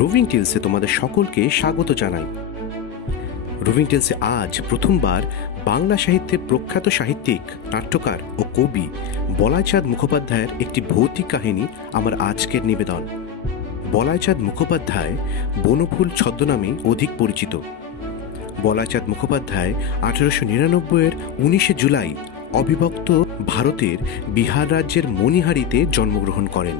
Roving টেলসে তোমাদের সকলকে স্বাগত জানাই। রোভিং টেলসে আজ প্রথমবার বাংলা সাহিত্যের প্রখ্যাত সাহিত্যিক, নাট্যকার ও কবি বলাইচাঁদ মুখোপাধ্যায়ের একটি ভৌতিক কাহিনী আমার আজকের নিবেদন। বলাইচাঁদ মুখোপাধ্যায় বনফুল ছদ্মনামে অধিক পরিচিত। বলাইচাঁদ মুখোপাধ্যায় 1899-এর 19শে জুলাই অবিভক্ত ভারতের বিহার রাজ্যের মণিহারিতে জন্মগ্রহণ করেন।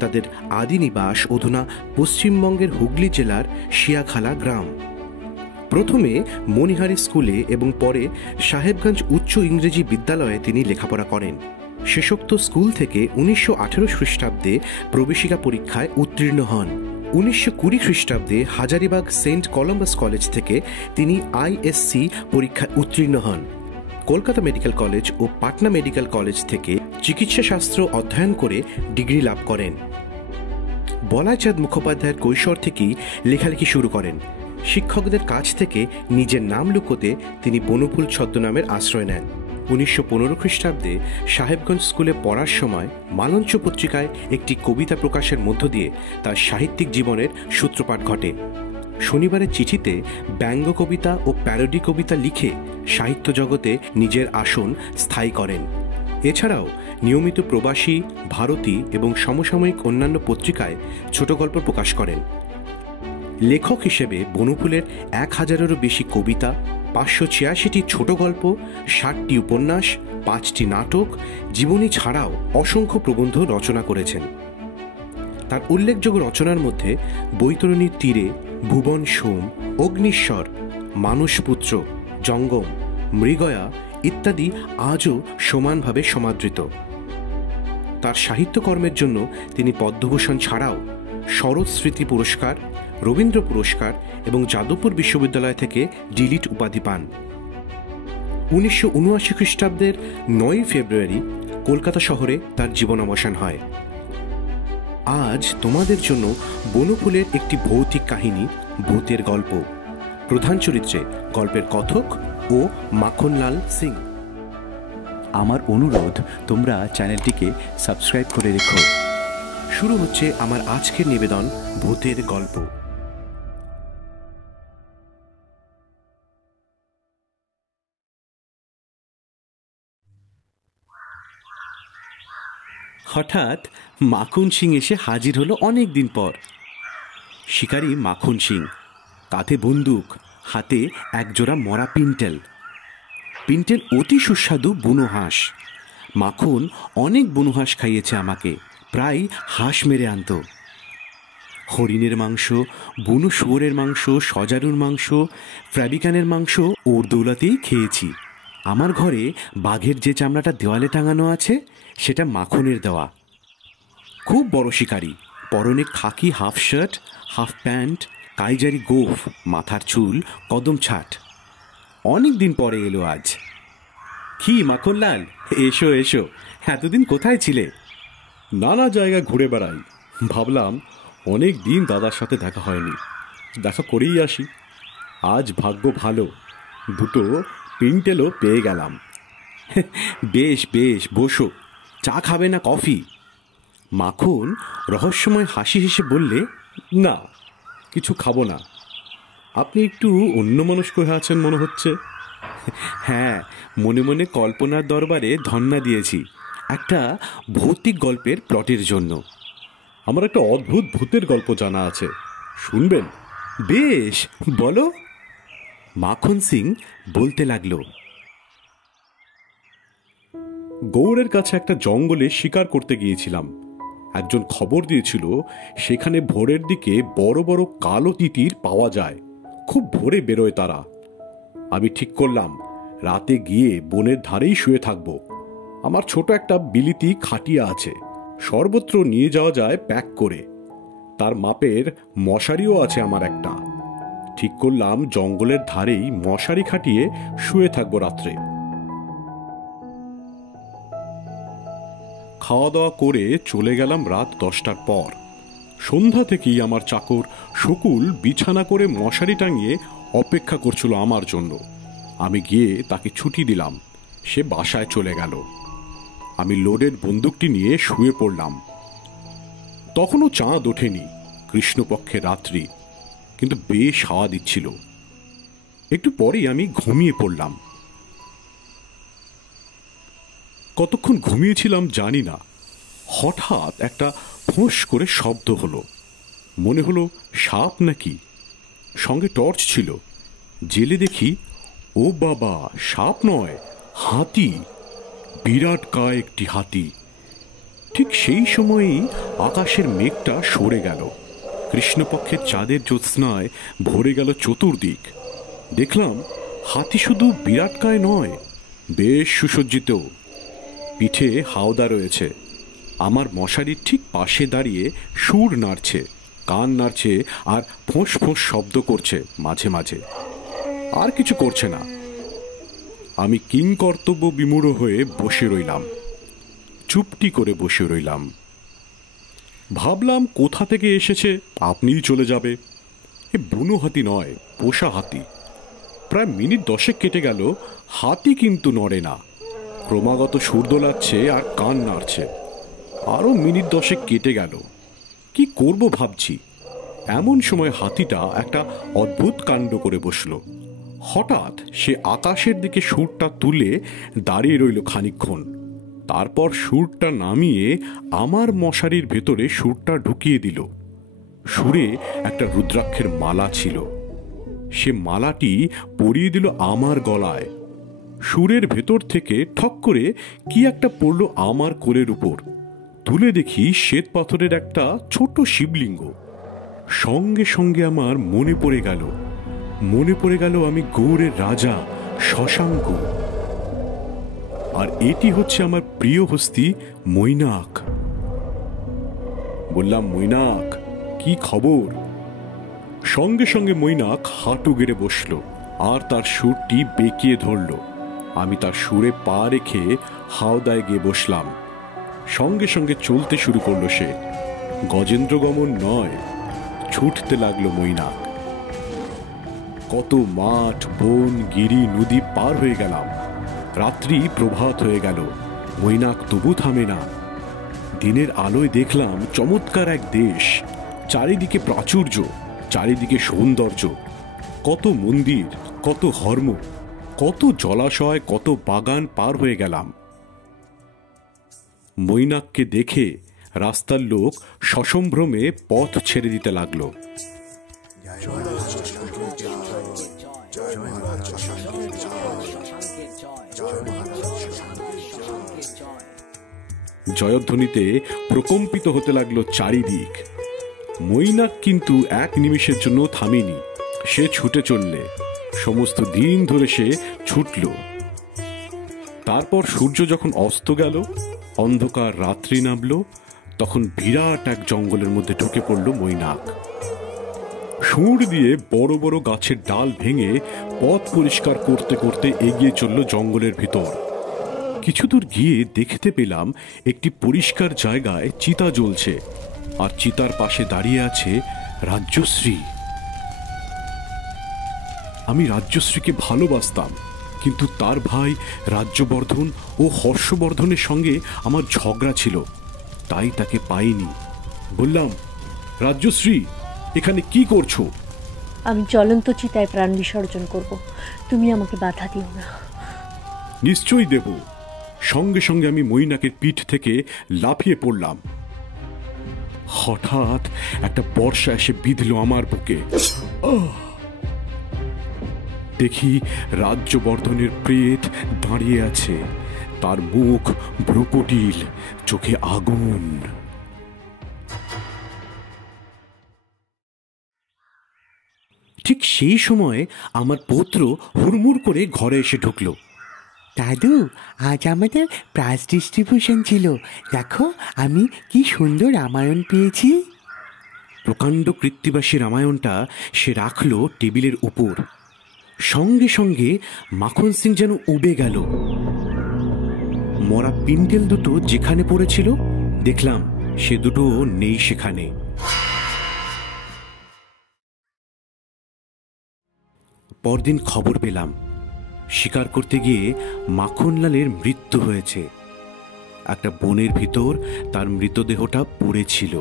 তাদের আদি নিবাস অধুনা পশ্চিমবঙ্গের হুগলি জেলার শিয়াখালা গ্রাম। প্রথমে মণিহারি স্কুলে এবং পরে সাহেবগঞ্জ উচ্চ ইংরেজি বিদ্যালয়ে তিনি লেখাপড়া করেন। শেষোক্ত স্কুল থেকে 1918 খ্রিস্টাব্দে প্রবেশিকা পরীক্ষায় উত্তীর্ণ হন। 1920 খ্রিস্টাব্দে হাজারিবাগ সেন্ট কলম্বাস কলেজ থেকে তিনি আইএসসি পরীক্ষায় উত্তীর্ণ হন। কলকাতা মেডিকেল কলেজ ও পাটনা মেডিকেল কলেজ থেকে চিকিৎসাশাস্ত্র অধ্যয়ন করে ডিগ্রি লাভ করেন। বলাইচাঁদ মুখোপাধ্যায়ের কৈশোর থেকেই লেখালেখি শুরু করেন। শিক্ষকদের কাছ থেকে নিজের নাম লুকোতে তিনি বনফুল ছদ্মনামের আশ্রয় নেন। 1915 খ্রিস্টাব্দে সাহেবগঞ্জ স্কুলে পড়ার সময় মালঞ্চ পত্রিকায় একটি কবিতা প্রকাশের মধ্য দিয়ে তার সাহিত্যিক জীবনের সূত্রপাত ঘটে। শনিবারের চিঠিতে ব্যঙ্গ কবিতা ও প্যারোডি কবিতা লিখে সাহিত্য জগতে নিজের আসন স্থায়ী করেন। এছাড়াও নিয়মিত প্রবাসী, ভারতী এবং সমসাময়িক অন্যান্য পত্রিকায় ছোট গল্প প্রকাশ করেন। লেখক হিসেবে বনফুলের 1000-এরও বেশি কবিতা, 586টি ছোট গল্প, 60টি উপন্যাস, 5টি নাটক, জীবনী ছাড়াও অসংখ্য প্রবন্ধ রচনা করেছেন। তার উল্লেখযোগ্য রচনার মধ্যে বৈতরণীর তীরে, ভুবন সোম, অগ্নিশ্বর, মানসপুত্র, জঙ্গম, মৃগয়া ইত্যাদি আজও সমানভাবে সমাদৃত। তার সাহিত্যকর্মের জন্য তিনি পদ্মভূষণ ছাড়াও শরৎ স্মৃতি পুরস্কার, রবীন্দ্র পুরস্কার এবং যাদবপুর বিশ্ববিদ্যালয় থেকে ডিলিট উপাধি পান। 1979 খ্রিস্টাব্দের 9 ফেব্রুয়ারি কলকাতা শহরে তার জীবনাবসান হয়। আজ তোমাদের জন্য বনফুলের একটি ভৌতিক কাহিনী, ভূতের গল্প। প্রধান চরিত্রে গল্পের কথক ও মাখনলাল সিং। আমার অনুরোধ, তোমরা চ্যানেলটিকে সাবস্ক্রাইব করে রেখো। শুরু হচ্ছে আমার আজকের নিবেদন, ভূতের গল্প। হঠাৎ মাখন সিং এসে হাজির হলো অনেক দিন পর। শিকারী মাখন সিং, কাঁধে বন্দুক, হাতে একজোড়া মরা পিন্টেল। পিন্টেল অতি সুস্বাদু বুনো হাঁস। মাখন অনেক বুনো হাঁস খাইয়েছে আমাকে, প্রায় হাঁস মেরে আনত। হরিণের মাংস, বুনো শুয়োরের মাংস, সজারুর মাংস, ফ্র্যাবিকানের মাংস ওর দৌলাতেই খেয়েছি। আমার ঘরে বাঘের যে চামড়াটা দেওয়ালে টাঙানো আছে সেটা মাখনের দেওয়া। খুব বড় শিকারী, পরনে খাকি হাফ শার্ট, হাফ প্যান্ট, কাইজারি গোফ, মাথার চুল কদম ছাট। অনেক দিন পরে এলো আজ। কি মাখনলাল, এসো এসো, এতদিন কোথায় ছিলে? নানা জায়গায় ঘুরে বেড়াই, ভাবলাম অনেক দিন দাদার সাথে দেখা হয়নি, দেখা করেই আসি। আজ ভাগ্য ভালো, দুটো পিন্টেলও পেয়ে গেলাম। বেশ বেশ, বসো। চা খাবে না কফি? মাখন রহস্যময় হাসি হেসে বললে, না, কিছু খাবো না। আপনি একটু অন্যমনস্ক হয়ে আছেন মনে হচ্ছে। হ্যাঁ, মনে মনে কল্পনার দরবারে ধন্না দিয়েছি একটা ভৌতিক গল্পের প্লটের জন্য। আমার একটা অদ্ভুত ভূতের গল্প জানা আছে, শুনবেন? বেশ, বলো। মাখন সিং বলতে লাগলো। গৌড়ের কাছে একটা জঙ্গলে শিকার করতে গিয়েছিলাম। একজন খবর দিয়েছিল সেখানে ভোরের দিকে বড় বড় কালো তিতির পাওয়া যায়, খুব ভোরে বেরোয় তারা। আমি ঠিক করলাম রাতে গিয়ে বনের ধারেই শুয়ে থাকব। আমার ছোট একটা বিলিতি খাটিয়া আছে, সর্বত্র নিয়ে যাওয়া যায় প্যাক করে। তার মাপের মশারিও আছে আমার একটা। ঠিক করলাম জঙ্গলের ধারেই মশারি খাটিয়ে শুয়ে থাকবো রাত্রে। খাওয়া দাওয়া করে চলে গেলাম রাত 10টার পর। সন্ধ্যা থেকেই আমার চাকর শকুল বিছানা করে মশারি টাঙিয়ে অপেক্ষা করছিল আমার জন্য। আমি গিয়ে তাকে ছুটি দিলাম, সে বাসায় চলে গেল। আমি লোডেড বন্দুকটি নিয়ে শুয়ে পড়লাম। তখনও চাঁদ ওঠেনি, কৃষ্ণপক্ষের রাত্রি, কিন্তু বেশ হাওয়া দিচ্ছিল। একটু পরেই আমি ঘুমিয়ে পড়লাম। কতক্ষণ ঘুমিয়েছিলাম জানি না, হঠাৎ একটা ফোঁস করে শব্দ হলো। মনে হলো সাপ নাকি। সঙ্গে টর্চ ছিল, জেলে দেখি ও বাবা, সাপ নয়, হাতি, বিরাট কায় একটি হাতি। ঠিক সেই সময়েই আকাশের মেঘটা সরে গেল, কৃষ্ণপক্ষের চাঁদের জ্যোৎস্নায় ভরে গেল চতুর্দিক। দেখলাম হাতি শুধু বিরাট কায় নয়, বেশ সুসজ্জিত, পিঠে হাওদা রয়েছে। আমার মশারির ঠিক পাশে দাঁড়িয়ে সুর নাড়ছে, কান নাড়ছে আর ফোঁস ফোঁস শব্দ করছে মাঝে মাঝে। আর কিছু করছে না। আমি কিংকর্তব্য বিমূঢ় হয়ে বসে রইলাম, চুপটি করে বসে রইলাম। ভাবলাম কোথা থেকে এসেছে, আপনিই চলে যাবে। এ বুনো হাতি নয়, পোষা হাতি। প্রায় মিনিট 10 কেটে গেল, হাতি কিন্তু নড়ে না, ক্রমাগত সুর দোলাচ্ছে আর কান নাড়ছে। আরও মিনিট 10 কেটে গেল। কি করব ভাবছি, এমন সময় হাতিটা একটা অদ্ভুত কাণ্ড করে বসল। হঠাৎ সে আকাশের দিকে সুরটা তুলে দাঁড়িয়ে রইল খানিকক্ষণ। তারপর সুরটা নামিয়ে আমার মশারির ভেতরে সুরটা ঢুকিয়ে দিল। সুরে একটা রুদ্রাক্ষের মালা ছিল, সে মালাটি পরিয়ে দিল আমার গলায়। সুরের ভেতর থেকে ঠক করে কি একটা পড়ল আমার কোলের উপর। তুলে দেখি শ্বেত পাথরের একটা ছোট শিবলিঙ্গ। সঙ্গে সঙ্গে আমার মনে পড়ে গেল আমি গৌড়ের রাজা শশাঙ্ক। আর এটি হচ্ছে আমার প্রিয় হস্তি মৈনাক। বললাম, মৈনাক, কি খবর? সঙ্গে সঙ্গে মৈনাক হাঁটু গেড়ে বসল আর তার সুরটি বেঁকিয়ে ধরল। আমি তার সুরে পা রেখে হাওদায় গিয়ে বসলাম। সঙ্গে সঙ্গে চলতে শুরু করলো সে। গজেন্দ্রগমন নয়, ছুটতে লাগলো মৈনাক। কত মাঠ, বন, গিরি, নদী পার হয়ে গেলাম। রাত্রি প্রভাত হয়ে গেল, মৈনাক তবু থামে না। দিনের আলোয় দেখলাম চমৎকার এক দেশ, চারিদিকে প্রাচুর্য, চারিদিকে সৌন্দর্য, কত মন্দির, কত হর্ম, কত জলাশয়, কত বাগান পার হয়ে গেলাম। মৈনাককে দেখে রাস্তার লোক সসম্ভ্রমে পথ ছেড়ে দিতে লাগলো। জয়ধ্বনিতে প্রকম্পিত হতে লাগলো চারিদিক। মৈনাক কিন্তু এক নিমিষের জন্য থামেনি, সে ছুটে চললে। সমস্ত দিন ধরে সে ছুটল। তারপর সূর্য যখন অস্ত গেল, অন্ধকার রাত্রি নামল, তখন বিরাট এক জঙ্গলের মধ্যে ঢুকে পড়ল মৈনাক। সুর দিয়ে বড় বড় গাছের ডাল ভেঙে পথ পরিষ্কার করতে করতে এগিয়ে চলল জঙ্গলের ভিতর। কিছু দূর গিয়ে দেখতে পেলাম একটি পরিষ্কার জায়গায় চিতা জ্বলছে, আর চিতার পাশে দাঁড়িয়ে আছে রাজ্যশ্রী। আমি রাজ্যশ্রীকে ভালোবাসতাম, কিন্তু তার ভাই রাজ্যবর্ধন ও হর্ষবর্ধনের সঙ্গে আমার ঝগড়া ছিল, তাই তাকে পাইনি। বললাম, রাজ্যশ্রী, এখানে কি করছো? আমি জ্বলন্ত চিতায় প্রাণ বিসর্জন করব, তুমি আমাকে বাধা দিও না। নিশ্চয়ই দেব। সঙ্গে সঙ্গে আমি মৈনাকের পিঠ থেকে লাফিয়ে পড়লাম। হঠাৎ একটা বর্ষা এসে বিঁধল আমার বুকে। দেখি রাজ্যবর্ধনের প্রেত দাঁড়িয়ে আছে, তার মুখ ভ্রুকুটিল, চোখে আগুন। ঠিক সেই সময় আমার পুত্র হুড়মুড় করে ঘরে এসে ঢুকল। দাদু, আজ আমাদের প্রাইজ ডিস্ট্রিবিউশন ছিল, দেখো আমি কি সুন্দর রামায়ণ পেয়েছি। প্রকাণ্ড কৃত্তিবাসী রামায়ণটা সে রাখলো টেবিলের উপর। সঙ্গে সঙ্গে মাখন সিং যেন উবে গেল। মরা পিন্ডেল দুটো যেখানে পড়েছিল, দেখলাম সে দুটো নেই সেখানে। পরদিন খবর পেলাম শিকার করতে গিয়ে মাখনলালের মৃত্যু হয়েছে। একটা বনের ভিতর তার মৃতদেহটা পড়েছিল।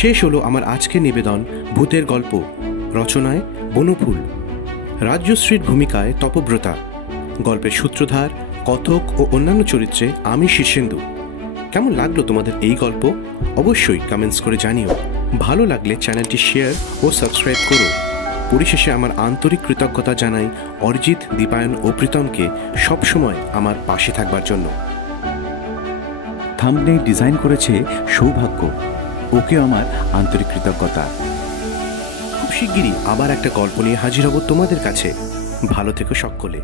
শেষ হলো আমার আজকের নিবেদন ভূতের গল্প, রচনায় বনফুল, রাজ্যশ্রীর ভূমিকায় তপব্রতা, গল্পের সূত্রধার, কথক ও অন্যান্য চরিত্রে আমি শীর্ষেন্দু। কেমন লাগলো তোমাদের এই গল্প? অবশ্যই কমেন্টস করে জানিও। ভালো লাগলে চ্যানেলটি শেয়ার ও সাবস্ক্রাইব করো। পরিশেষে আমার আন্তরিক কৃতজ্ঞতা জানাই অরিজিৎ, দীপায়ন ও প্রীতমকে সবসময় আমার পাশে থাকবার জন্য। থাম্বনেল ডিজাইন করেছে সৌভাগ্য, ওকেও আমার আন্তরিক কৃতজ্ঞতা। খুব শিগগিরই আবার একটা গল্প নিয়ে হাজির হব তোমাদের কাছে। ভালো থেকো সকলে।